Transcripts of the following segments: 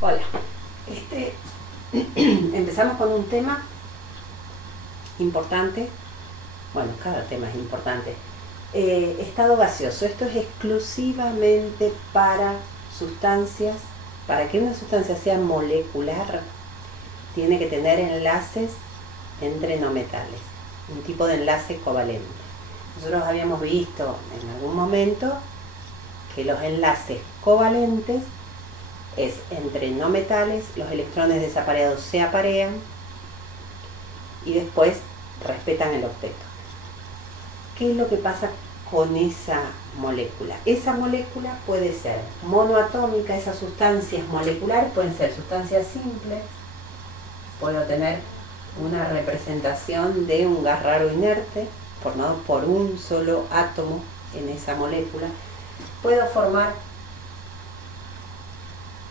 Hola, empezamos con un tema importante. Bueno, cada tema es importante. Estado gaseoso. Esto es exclusivamente para sustancias. Para que una sustancia sea molecular, tiene que tener enlaces entre no metales, un tipo de enlace covalente. Nosotros habíamos visto en algún momento que los enlaces covalentes es entre no metales, los electrones desapareados se aparean y después respetan el octeto. ¿Qué es lo que pasa con esa molécula? Esa molécula puede ser monoatómica, esas sustancias moleculares pueden ser sustancias simples. Puedo tener una representación de un gas raro inerte formado por un solo átomo en esa molécula. Puedo formar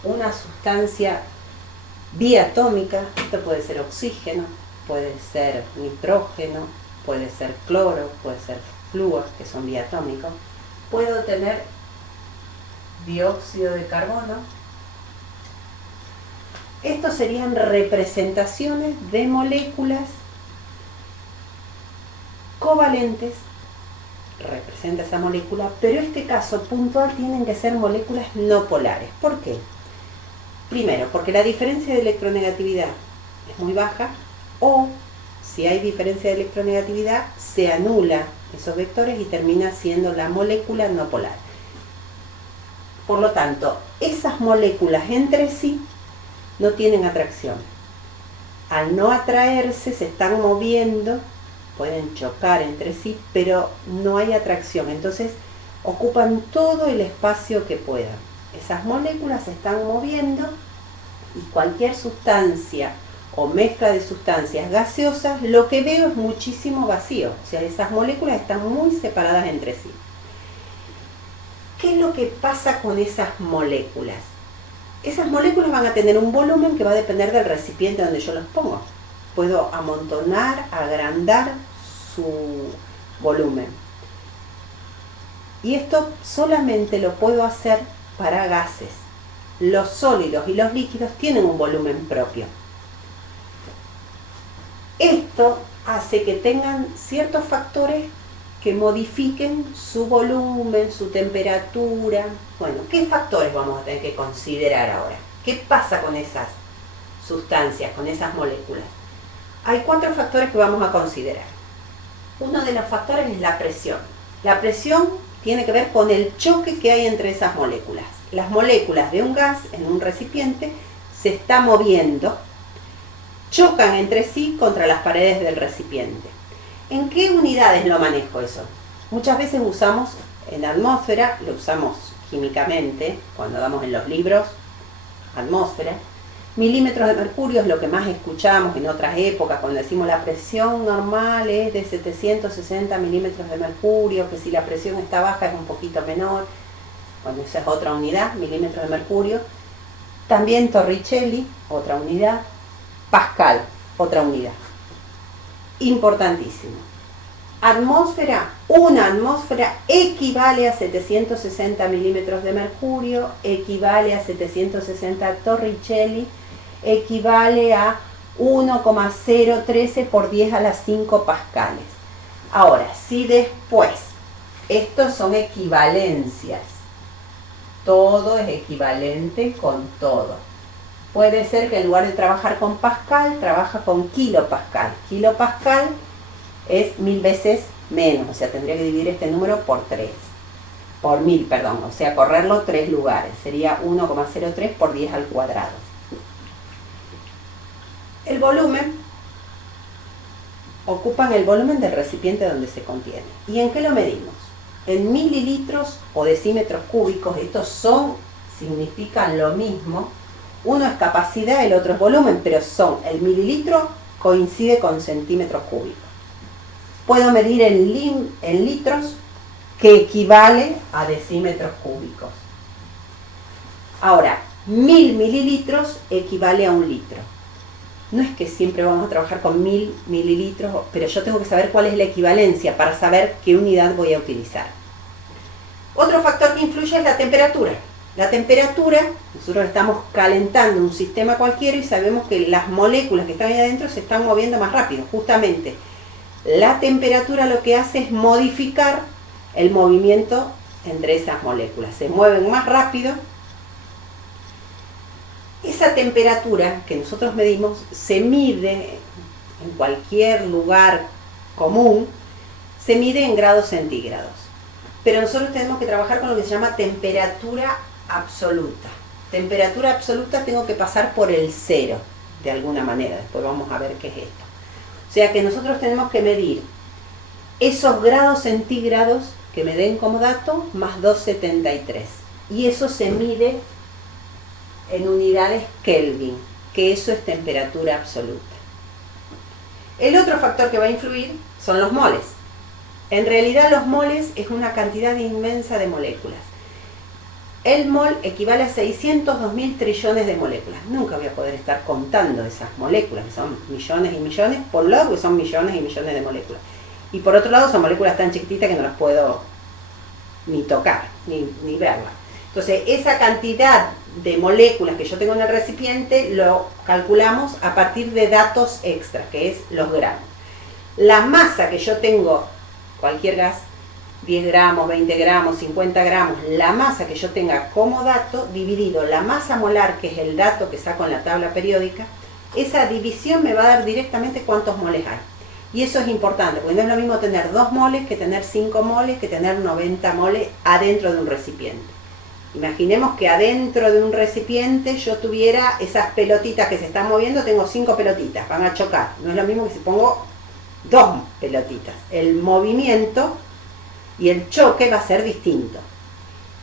una sustancia biatómica, esto puede ser oxígeno, puede ser nitrógeno, puede ser cloro, puede ser flúor, que son biatómicos. Puedo tener dióxido de carbono. Estos serían representaciones de moléculas covalentes, representa esa molécula, pero en este caso puntual tienen que ser moléculas no polares. ¿Por qué? Primero, porque la diferencia de electronegatividad es muy baja, o si hay diferencia de electronegatividad, se anula esos vectores y termina siendo la molécula no polar. Por lo tanto, esas moléculas entre sí no tienen atracción. Al no atraerse, se están moviendo, pueden chocar entre sí, pero no hay atracción. Entonces, ocupan todo el espacio que puedan. Esas moléculas se están moviendo y cualquier sustancia o mezcla de sustancias gaseosas, lo que veo es muchísimo vacío. O sea, esas moléculas están muy separadas entre sí. ¿Qué es lo que pasa con esas moléculas? Esas moléculas van a tener un volumen que va a depender del recipiente donde yo los pongo. Puedo amontonar, agrandar su volumen. Y esto solamente lo puedo hacer para gases. Los sólidos y los líquidos tienen un volumen propio. Esto hace que tengan ciertos factores que modifiquen su volumen, su temperatura. Bueno, ¿qué factores vamos a tener que considerar ahora? ¿Qué pasa con esas sustancias, con esas moléculas? Hay 4 factores que vamos a considerar. Uno de los factores es la presión. La presión tiene que ver con el choque que hay entre esas moléculas. Las moléculas de un gas en un recipiente se están moviendo, chocan entre sí contra las paredes del recipiente. ¿En qué unidades lo manejo eso? Muchas veces usamos en atmósfera, lo usamos químicamente, cuando damos en los libros, atmósfera. Milímetros de mercurio es lo que más escuchamos en otras épocas, cuando decimos la presión normal es de 760 milímetros de mercurio, que si la presión está baja es un poquito menor. Bueno, esa es otra unidad, milímetros de mercurio. También Torricelli, otra unidad. Pascal, otra unidad. Importantísimo. Atmósfera, una atmósfera equivale a 760 milímetros de mercurio, equivale a 760 Torricelli, equivale a 1,013 por 10 a las 5 pascales. Ahora, si después, estos son equivalencias, todo es equivalente con todo. Puede ser que en lugar de trabajar con pascal, trabaja con kilopascal. Kilopascal es 1000 veces menos, o sea, tendría que dividir este número por 1000, perdón, o sea, correrlo 3 lugares, sería 1,03 por 10 al cuadrado. El volumen, ocupan el volumen del recipiente donde se contiene. ¿Y en qué lo medimos? En mililitros o decímetros cúbicos. Estos significan lo mismo. Uno es capacidad, el otro es volumen, pero el mililitro coincide con centímetros cúbicos. Puedo medir en litros, que equivale a decímetros cúbicos. Ahora, 1000 mililitros equivale a 1 litro. No es que siempre vamos a trabajar con 1000 mililitros, pero yo tengo que saber cuál es la equivalencia para saber qué unidad voy a utilizar. Otro factor que influye es la temperatura. La temperatura, nosotros estamos calentando un sistema cualquiera y sabemos que las moléculas que están ahí adentro se están moviendo más rápido. Justamente, la temperatura lo que hace es modificar el movimiento entre esas moléculas. Se mueven más rápido. Esa temperatura que nosotros medimos se mide en cualquier lugar común, se mide en grados centígrados. Pero nosotros tenemos que trabajar con lo que se llama temperatura absoluta. Temperatura absoluta tengo que pasar por el cero, de alguna manera. Después vamos a ver qué es esto. O sea que nosotros tenemos que medir esos grados centígrados que me den como dato más 273. Y eso se mide en unidades Kelvin, que eso es temperatura absoluta. El otro factor que va a influir son los moles. En realidad los moles es una cantidad inmensa de moléculas. El mol equivale a 602.000 trillones de moléculas. Nunca voy a poder estar contando esas moléculas, que son millones y millones, por un lado, que son millones y millones de moléculas. Y por otro lado, son moléculas tan chiquititas que no las puedo ni tocar, ni verlas. Entonces, esa cantidad de moléculas que yo tengo en el recipiente lo calculamos a partir de datos extras, que es los gramos. La masa que yo tengo, cualquier gas, 10 gramos, 20 gramos, 50 gramos, la masa que yo tenga como dato, dividido la masa molar, que es el dato que saco en la tabla periódica, esa división me va a dar directamente cuántos moles hay. Y eso es importante, porque no es lo mismo tener 2 moles que tener 5 moles, que tener 90 moles adentro de un recipiente. Imaginemos que adentro de un recipiente yo tuviera esas pelotitas que se están moviendo, tengo 5 pelotitas, van a chocar. No es lo mismo que si pongo 2 pelotitas. El movimiento y el choque va a ser distinto.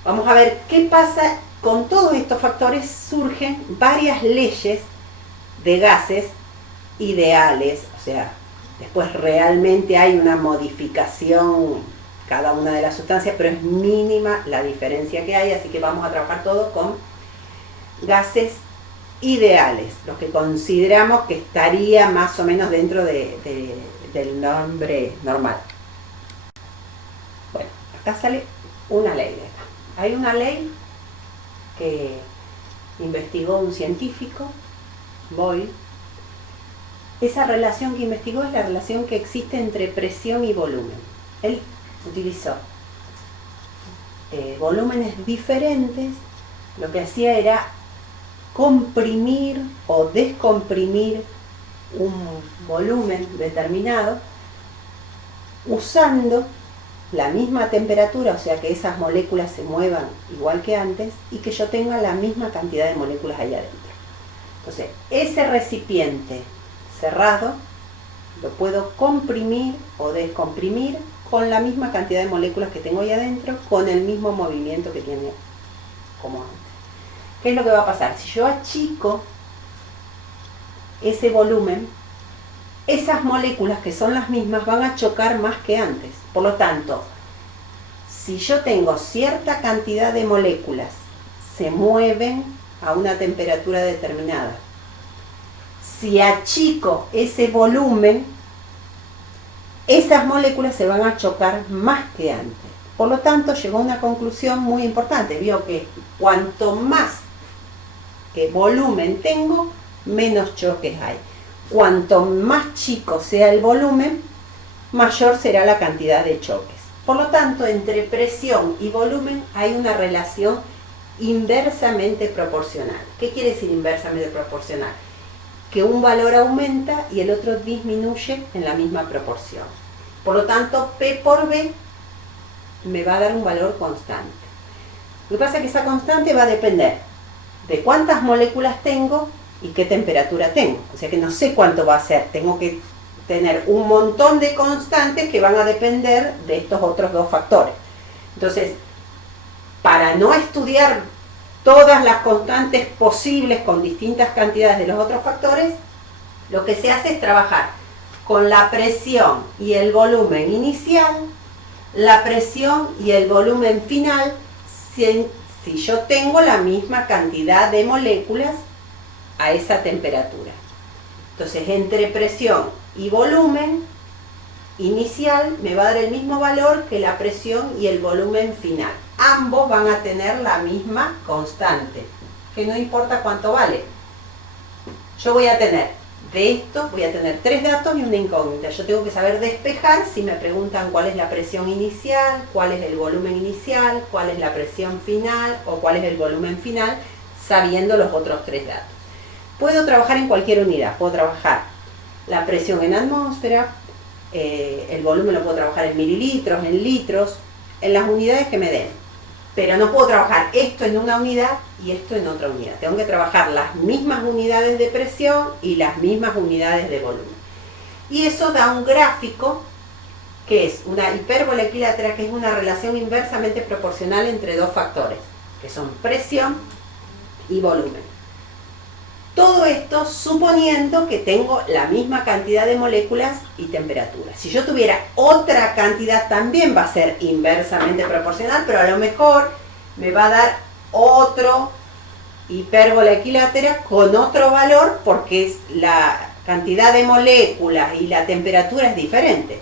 Vamos a ver qué pasa con todos estos factores. Surgen varias leyes de gases ideales, o sea, después realmente hay una modificación cada una de las sustancias, pero es mínima la diferencia que hay, así que vamos a trabajar todo con gases ideales, los que consideramos que estaría más o menos dentro del nombre normal. Bueno, acá sale una ley de esta. Hay una ley que investigó un científico, Boyle. Esa relación que investigó es la relación que existe entre presión y volumen. Él utilizó volúmenes diferentes. Lo que hacía era comprimir o descomprimir un volumen determinado usando la misma temperatura, o sea que esas moléculas se muevan igual que antes y que yo tenga la misma cantidad de moléculas ahí adentro. Entonces, ese recipiente cerrado lo puedo comprimir o descomprimir con la misma cantidad de moléculas que tengo ahí adentro, con el mismo movimiento que tiene como antes. ¿Qué es lo que va a pasar? Si yo achico ese volumen, esas moléculas que son las mismas van a chocar más que antes. Por lo tanto, si yo tengo cierta cantidad de moléculas, se mueven a una temperatura determinada. Si achico ese volumen, esas moléculas se van a chocar más que antes. Por lo tanto, llegó a una conclusión muy importante. Vio que cuanto más que volumen tengo, menos choques hay. Cuanto más chico sea el volumen, mayor será la cantidad de choques. Por lo tanto, entre presión y volumen hay una relación inversamente proporcional. ¿Qué quiere decir inversamente proporcional? Que un valor aumenta y el otro disminuye en la misma proporción. Por lo tanto, P por B me va a dar un valor constante. Lo que pasa es que esa constante va a depender de cuántas moléculas tengo y qué temperatura tengo. O sea que no sé cuánto va a ser. Tengo que tener un montón de constantes que van a depender de estos otros dos factores. Entonces, para no estudiar todas las constantes posibles con distintas cantidades de los otros factores, lo que se hace es trabajar con la presión y el volumen inicial, la presión y el volumen final, si yo tengo la misma cantidad de moléculas a esa temperatura. Entonces, entre presión y volumen, inicial me va a dar el mismo valor que la presión y el volumen final. Ambos van a tener la misma constante, que no importa cuánto vale. Yo voy a tener, de esto, voy a tener 3 datos y una incógnita. Yo tengo que saber despejar si me preguntan cuál es la presión inicial, cuál es el volumen inicial, cuál es la presión final o cuál es el volumen final, sabiendo los otros 3 datos. Puedo trabajar en cualquier unidad, puedo trabajar la presión en atmósfera, el volumen lo puedo trabajar en mililitros, en litros, en las unidades que me den. Pero no puedo trabajar esto en una unidad y esto en otra unidad. Tengo que trabajar las mismas unidades de presión y las mismas unidades de volumen. Y eso da un gráfico que es una hipérbola equilátera, que es una relación inversamente proporcional entre dos factores, que son presión y volumen. Todo esto suponiendo que tengo la misma cantidad de moléculas y temperatura. Si yo tuviera otra cantidad también va a ser inversamente proporcional, pero a lo mejor me va a dar otro hipérbola equilátera con otro valor porque es la cantidad de moléculas y la temperatura es diferente.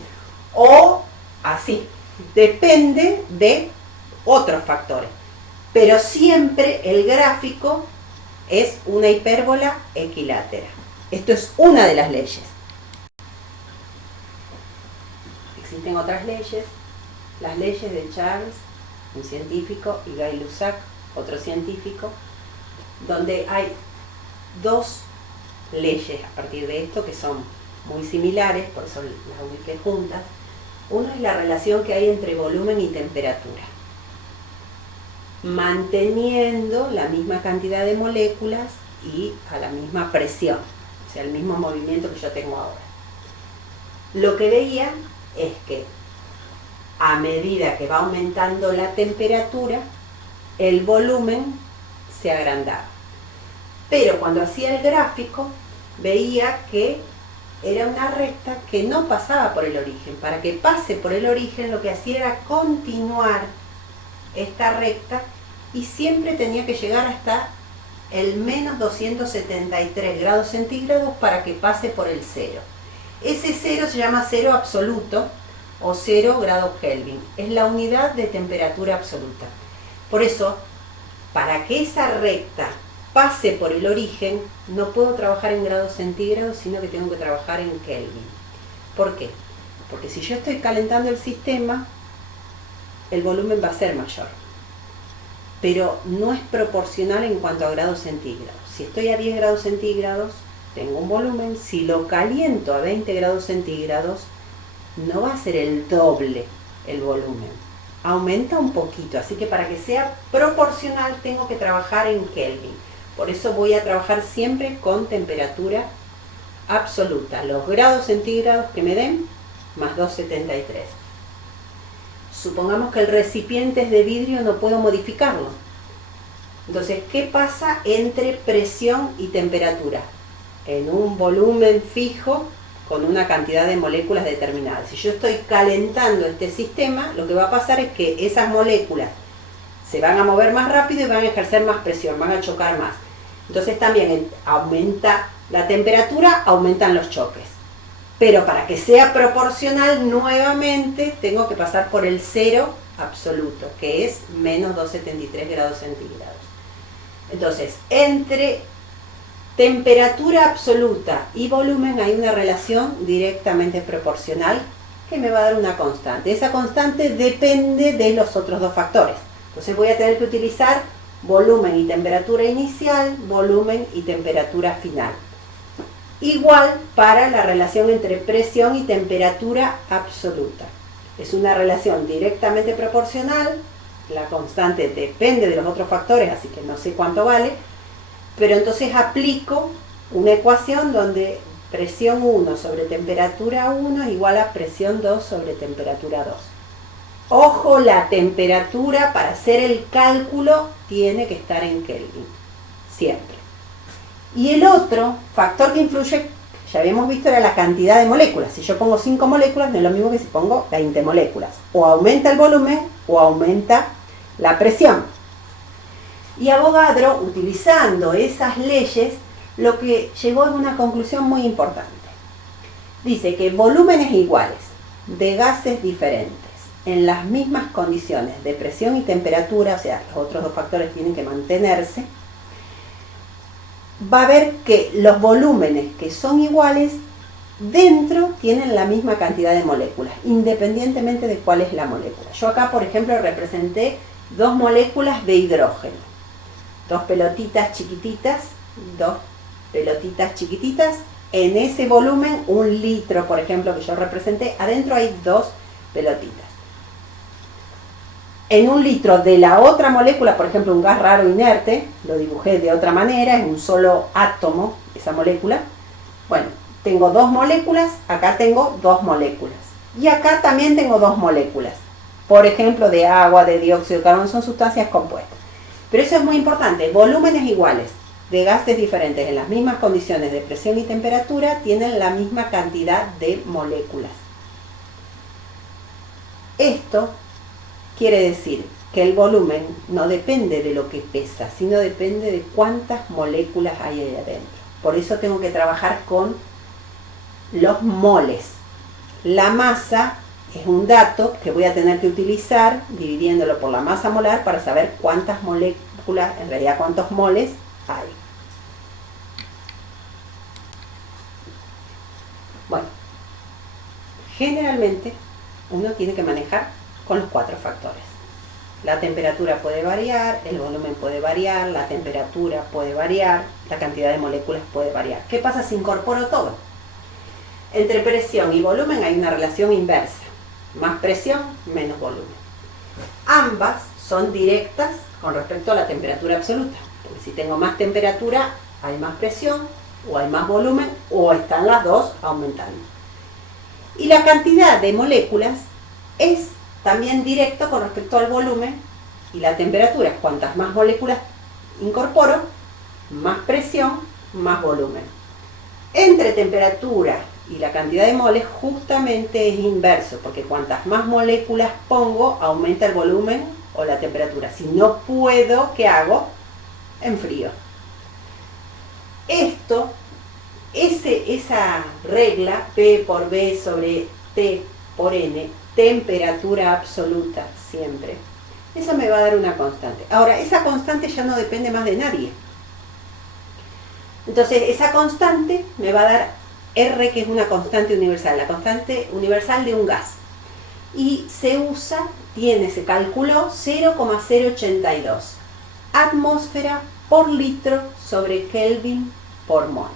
O así, depende de otros factores. Pero siempre el gráfico es una hipérbola equilátera. Esto es una de las leyes. Existen otras leyes, las leyes de Charles, un científico, y Gay-Lussac, otro científico, donde hay 2 leyes a partir de esto que son muy similares, por eso las ubiqué juntas. Uno es la relación que hay entre volumen y temperatura, manteniendo la misma cantidad de moléculas y a la misma presión, o sea, el mismo movimiento que yo tengo ahora. Lo que veía es que a medida que va aumentando la temperatura, el volumen se agrandaba. Pero cuando hacía el gráfico, veía que era una recta que no pasaba por el origen. Para que pase por el origen, lo que hacía era continuar esta recta y siempre tenía que llegar hasta el menos 273 grados centígrados para que pase por el 0. Ese 0 se llama 0 absoluto o 0 grados Kelvin. Es la unidad de temperatura absoluta. Por eso, para que esa recta pase por el origen, no puedo trabajar en grados centígrados, sino que tengo que trabajar en Kelvin. ¿Por qué? Porque si yo estoy calentando el sistema, el volumen va a ser mayor. Pero no es proporcional en cuanto a grados centígrados. Si estoy a 10 grados centígrados, tengo un volumen. Si lo caliento a 20 grados centígrados, no va a ser el doble el volumen. Aumenta un poquito. Así que para que sea proporcional, tengo que trabajar en Kelvin. Por eso voy a trabajar siempre con temperatura absoluta. Los grados centígrados que me den, más 273. Supongamos que el recipiente es de vidrio, no puedo modificarlo. Entonces, ¿qué pasa entre presión y temperatura? En un volumen fijo, con una cantidad de moléculas determinada. Si yo estoy calentando este sistema, lo que va a pasar es que esas moléculas se van a mover más rápido y van a ejercer más presión, van a chocar más. Entonces también aumenta la temperatura, aumentan los choques. Pero para que sea proporcional, nuevamente tengo que pasar por el 0 absoluto, que es menos 273 grados centígrados. Entonces, entre temperatura absoluta y volumen hay una relación directamente proporcional que me va a dar una constante. Esa constante depende de los otros 2 factores. Entonces voy a tener que utilizar volumen y temperatura inicial, volumen y temperatura final. Igual para la relación entre presión y temperatura absoluta. Es una relación directamente proporcional, la constante depende de los otros factores, así que no sé cuánto vale, pero entonces aplico una ecuación donde presión 1 sobre temperatura 1 es igual a presión 2 sobre temperatura 2. Ojo, la temperatura para hacer el cálculo tiene que estar en Kelvin, siempre. Y el otro factor que influye, ya habíamos visto, era la cantidad de moléculas. Si yo pongo 5 moléculas, no es lo mismo que si pongo 20 moléculas. O aumenta el volumen o aumenta la presión. Y Avogadro, utilizando esas leyes, lo que llegó a una conclusión muy importante. Dice que volúmenes iguales de gases diferentes en las mismas condiciones de presión y temperatura, o sea, los otros dos factores tienen que mantenerse, va a ver que los volúmenes que son iguales dentro tienen la misma cantidad de moléculas, independientemente de cuál es la molécula. Yo acá, por ejemplo, representé dos moléculas de hidrógeno, dos pelotitas chiquititas, en ese volumen, 1 litro, por ejemplo, que yo representé, adentro hay dos pelotitas. En 1 litro de la otra molécula, por ejemplo, un gas raro inerte, lo dibujé de otra manera, en un solo átomo, esa molécula. Bueno, tengo dos moléculas, acá tengo dos moléculas. Y acá también tengo dos moléculas. Por ejemplo, de agua, de dióxido de carbono, son sustancias compuestas. Pero eso es muy importante, volúmenes iguales de gases diferentes en las mismas condiciones de presión y temperatura tienen la misma cantidad de moléculas. Esto quiere decir que el volumen no depende de lo que pesa, sino depende de cuántas moléculas hay ahí adentro. Por eso tengo que trabajar con los moles. La masa es un dato que voy a tener que utilizar dividiéndolo por la masa molar para saber cuántas moléculas, en realidad cuántos moles hay. Bueno, generalmente uno tiene que manejar con los 4 factores. La temperatura puede variar, el volumen puede variar, la temperatura puede variar, la cantidad de moléculas puede variar. ¿Qué pasa si incorporo todo? Entre presión y volumen hay una relación inversa. Más presión, menos volumen. Ambas son directas con respecto a la temperatura absoluta. Porque si tengo más temperatura, hay más presión, o hay más volumen, o están las dos aumentando. Y la cantidad de moléculas es también directo con respecto al volumen y la temperatura. Cuantas más moléculas incorporo, más presión, más volumen. Entre temperatura y la cantidad de moles justamente es inverso, porque cuantas más moléculas pongo, aumenta el volumen o la temperatura. Si no puedo, ¿qué hago? Enfrío. Esa regla, P por B sobre T por N, temperatura absoluta siempre, eso me va a dar una constante. Ahora, esa constante ya no depende más de nadie. Entonces, esa constante me va a dar R, que es una constante universal, la constante universal de un gas. Y se calculó 0,082 atmósfera por litro sobre Kelvin por mol.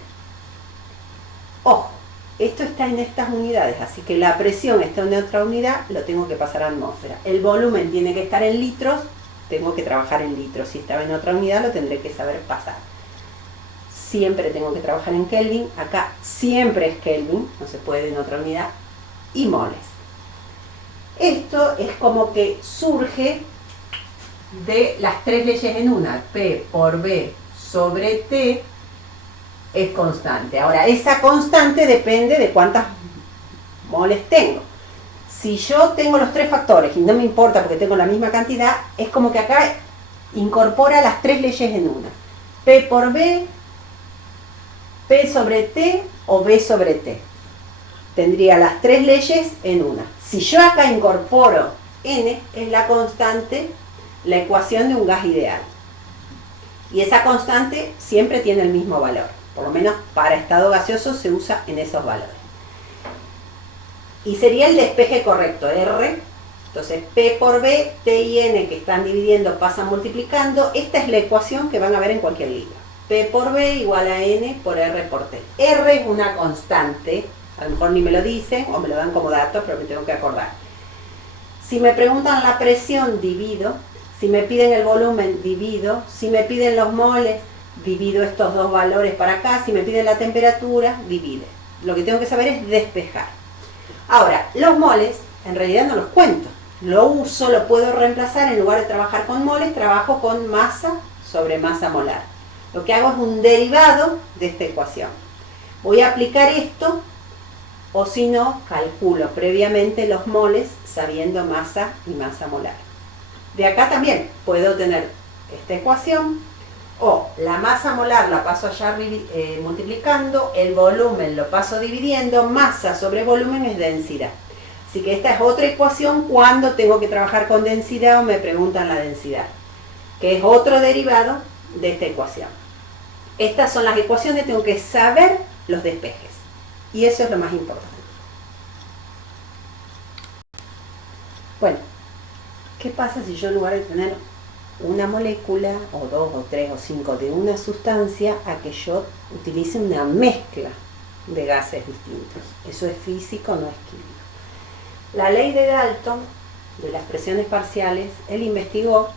Ojo, esto está en estas unidades, así que la presión está en otra unidad, lo tengo que pasar a atmósfera. El volumen tiene que estar en litros, tengo que trabajar en litros. Si estaba en otra unidad, lo tendré que saber pasar. Siempre tengo que trabajar en Kelvin, acá siempre es Kelvin, no se puede en otra unidad, y moles. Esto es como que surge de las 3 leyes en una, P por B sobre T es constante. Ahora, esa constante depende de cuántas moles tengo. Si yo tengo los 3 factores y no me importa porque tengo la misma cantidad, es como que acá incorpora las 3 leyes en una. P por B, P sobre T o B sobre T. Tendría las 3 leyes en una. Si yo acá incorporo N, es la constante, la ecuación de un gas ideal. Y esa constante siempre tiene el mismo valor. Por lo menos para estado gaseoso se usa en esos valores. Y sería el despeje correcto, R. Entonces P por B, T y N que están dividiendo pasan multiplicando. Esta es la ecuación que van a ver en cualquier libro. P por B igual a N por R por T. R es una constante, a lo mejor ni me lo dicen o me lo dan como dato, pero me tengo que acordar. Si me preguntan la presión, divido. Si me piden el volumen, divido. Si me piden los moles, divido estos dos valores para acá. Si me piden la temperatura, divide. Lo que tengo que saber es despejar. Ahora, los moles, en realidad no los cuento. Lo uso, lo puedo reemplazar. En lugar de trabajar con moles, trabajo con masa sobre masa molar. Lo que hago es un derivado de esta ecuación. Voy a aplicar esto, o si no, calculo previamente los moles sabiendo masa y masa molar. De acá también puedo tener esta ecuación, o la masa molar la paso allá multiplicando, el volumen lo paso dividiendo, masa sobre volumen es densidad. Así que esta es otra ecuación cuando tengo que trabajar con densidad o me preguntan la densidad, que es otro derivado de esta ecuación. Estas son las ecuaciones, tengo que saber los despejes. Y eso es lo más importante. Bueno, ¿qué pasa si yo en lugar de tener una molécula, o 2, o 3, o 5 de una sustancia, a que yo utilice una mezcla de gases distintos? Eso es físico, no es químico. La ley de Dalton, de las presiones parciales, él investigó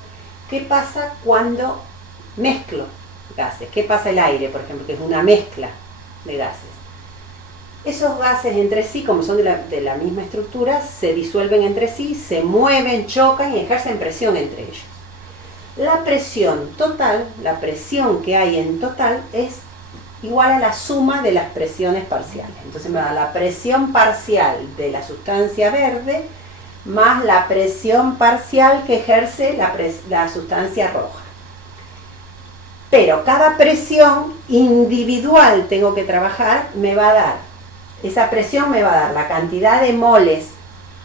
qué pasa cuando mezclo gases. ¿Qué pasa el aire, por ejemplo, que es una mezcla de gases? Esos gases entre sí, como son de la misma estructura, se disuelven entre sí, se mueven, chocan y ejercen presión entre ellos. La presión total, la presión que hay en total, es igual a la suma de las presiones parciales. Entonces me da la presión parcial de la sustancia verde más la presión parcial que ejerce la sustancia roja. Pero cada presión individual tengo que trabajar, me va a dar, esa presión me va a dar la cantidad de moles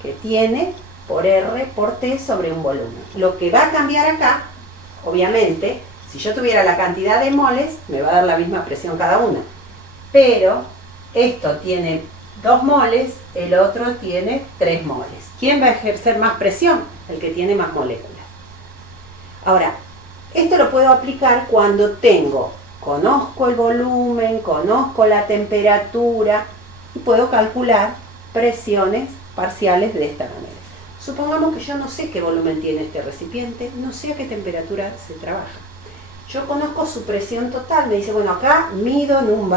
que tiene por R por T sobre un volumen. Lo que va a cambiar acá, obviamente, si yo tuviera la cantidad de moles, me va a dar la misma presión cada una. Pero esto tiene 2 moles, el otro tiene 3 moles. ¿Quién va a ejercer más presión? El que tiene más moléculas. Ahora, esto lo puedo aplicar cuando conozco el volumen, conozco la temperatura y puedo calcular presiones parciales de esta manera. Supongamos que yo no sé qué volumen tiene este recipiente, no sé a qué temperatura se trabaja. Yo conozco su presión total, me dice, bueno, acá mido en un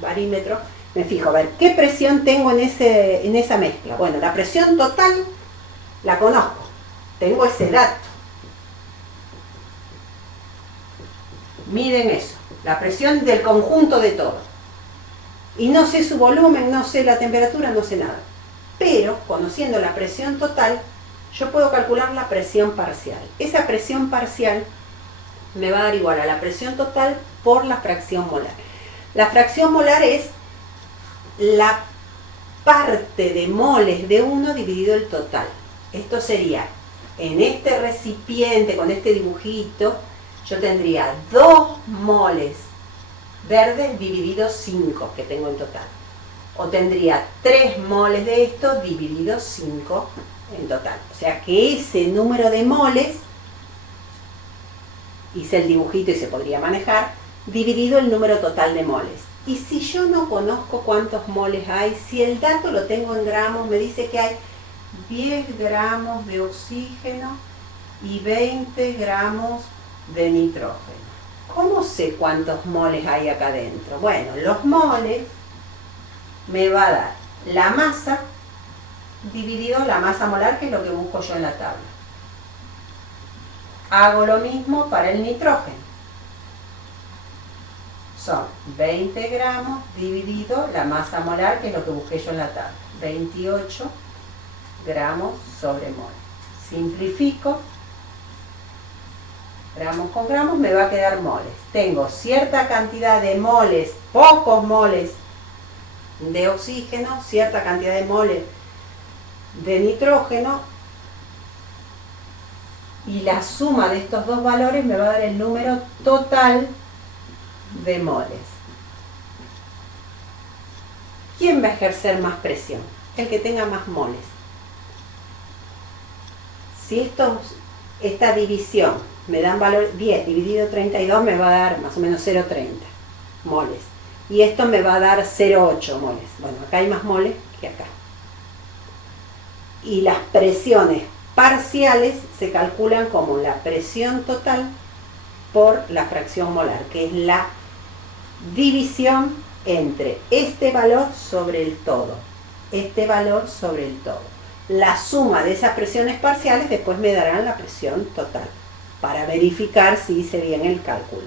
barímetro, me fijo, a ver, ¿qué presión tengo en esa mezcla? Bueno, la presión total la conozco, tengo ese dato. Miden eso, la presión del conjunto de todo. Y no sé su volumen, no sé la temperatura, no sé nada. Pero, conociendo la presión total, yo puedo calcular la presión parcial. Esa presión parcial me va a dar igual a la presión total por la fracción molar. La fracción molar es la parte de moles de uno dividido el total. Esto sería, en este recipiente, con este dibujito, yo tendría 2 moles verdes dividido 5 que tengo en total. O tendría 3 moles de esto dividido 5 en total. O sea que ese número de moles, hice el dibujito y se podría manejar, dividido el número total de moles. Y si yo no conozco cuántos moles hay, si el dato lo tengo en gramos, me dice que hay 10 gramos de oxígeno y 20 gramos de nitrógeno. ¿Cómo sé cuántos moles hay acá adentro? Bueno, los moles me va a dar la masa dividido la masa molar, que es lo que busco yo en la tabla. Hago lo mismo para el nitrógeno. Son 20 gramos dividido la masa molar, que es lo que busqué yo en la tabla. 28 gramos sobre mol. Simplifico. Gramos con gramos me va a quedar moles. Tengo cierta cantidad de moles, pocos moles de oxígeno, cierta cantidad de moles de nitrógeno, y la suma de estos dos valores me va a dar el número total de moles. ¿Quién va a ejercer más presión? El que tenga más moles. Si esta división me dan valor 10 dividido 32, me va a dar más o menos 0,30 moles. Y esto me va a dar 0,8 moles. Bueno, acá hay más moles que acá. Y las presiones parciales se calculan como la presión total por la fracción molar, que es la división entre este valor sobre el todo, este valor sobre el todo. La suma de esas presiones parciales después me darán la presión total, para verificar si hice bien el cálculo.